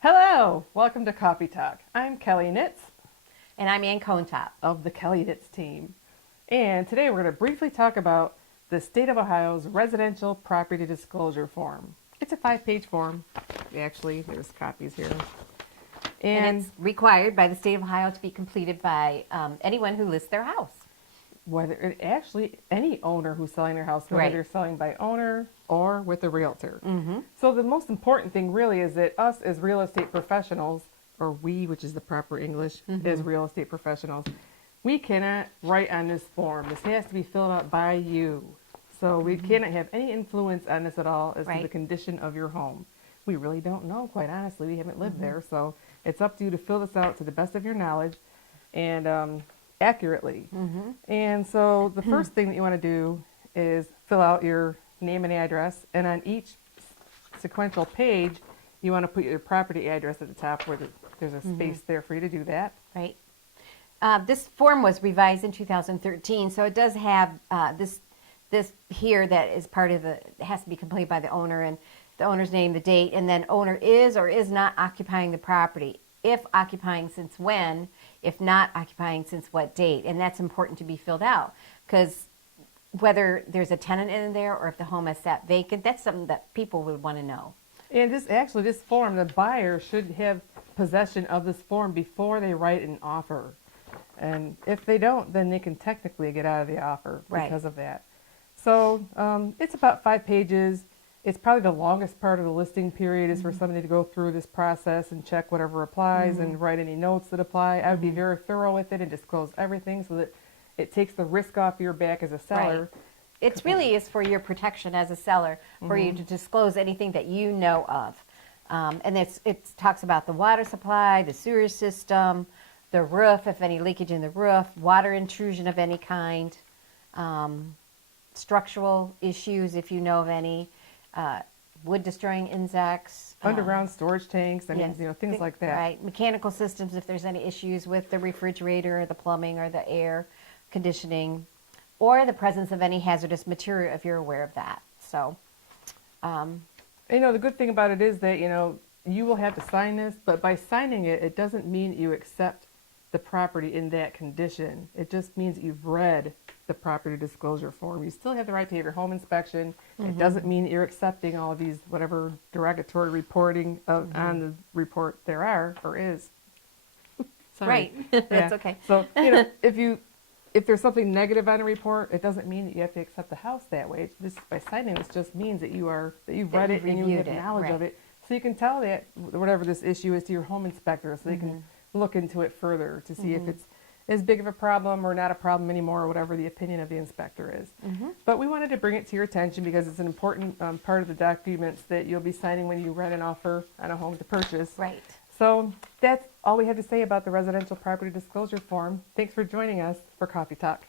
Hello, welcome to Coffee Talk. I'm Kelley Knitz And I'm Ann of the Kelley Knitz Team. And today we're going to briefly talk about the State of Ohio's Residential Property Disclosure Form. It's a 5-page form. Actually, there's copies here. And it's required by the state of Ohio to be completed by anyone who lists their house. Actually, any owner who's selling their house, whether Right. they're selling by owner or with a realtor. Mm-hmm. So the most important thing really is that us as real estate professionals, or we, which is the proper English, as real estate professionals, we cannot write on this form. This has to be filled out by you. So we cannot have any influence on this at all as to the condition of your home. We really don't know, quite honestly. We haven't lived there. So it's up to you to fill this out to the best of your knowledge and accurately. And so the first thing that you want to do is fill out your name and address. And on each sequential page, you want to put your property address at the top where there's a space there for you to do that. Right. This form was revised in 2013, so it does have this here that is part of it has to be completed by the owner and the owner's name, the date, and then owner is or is not occupying the property. If occupying, since when? If not occupying, since what date? And that's important to be filled out because whether there's a tenant in there or if the home is sat vacant, that's something that people would want to know. And this form, the buyer should have possession of this form before they write an offer. And if they don't, then they can technically get out of the offer because of that. So it's about 5 pages. It's probably the longest part of the listing period is for somebody to go through this process and check whatever applies and write any notes that apply. I would be very thorough with it and disclose everything so that it takes the risk off your back as a seller. Right. It really is for your protection as a seller, for you to disclose anything that you know of. And it talks about the water supply, the sewer system, the roof, if any leakage in the roof, water intrusion of any kind, structural issues, if you know of any, wood destroying insects. Underground storage tanks, things like that. Right. Mechanical systems, if there's any issues with the refrigerator or the plumbing or the air conditioning, or the presence of any hazardous material if you're aware of that. So, the good thing about it is that, you will have to sign this, but by signing it, it doesn't mean that you accept the property in that condition. It just means that you've read the property disclosure form. You still have the right to have your home inspection. It doesn't mean that you're accepting all of these, whatever derogatory reporting on the report there are or is. Sorry. Right. That's okay. So, if there's something negative on a report, it doesn't mean that you have to accept the house that way. By signing this just means that you've read it and you have knowledge of it. So you can tell that whatever this issue is to your home inspector so they can look into it further to see if it's as big of a problem or not a problem anymore or whatever the opinion of the inspector is. But we wanted to bring it to your attention because it's an important part of the documents that you'll be signing when you write an offer on a home to purchase. Right. So that's all we have to say about the Residential Property Disclosure Form. Thanks for joining us for Coffee Talk.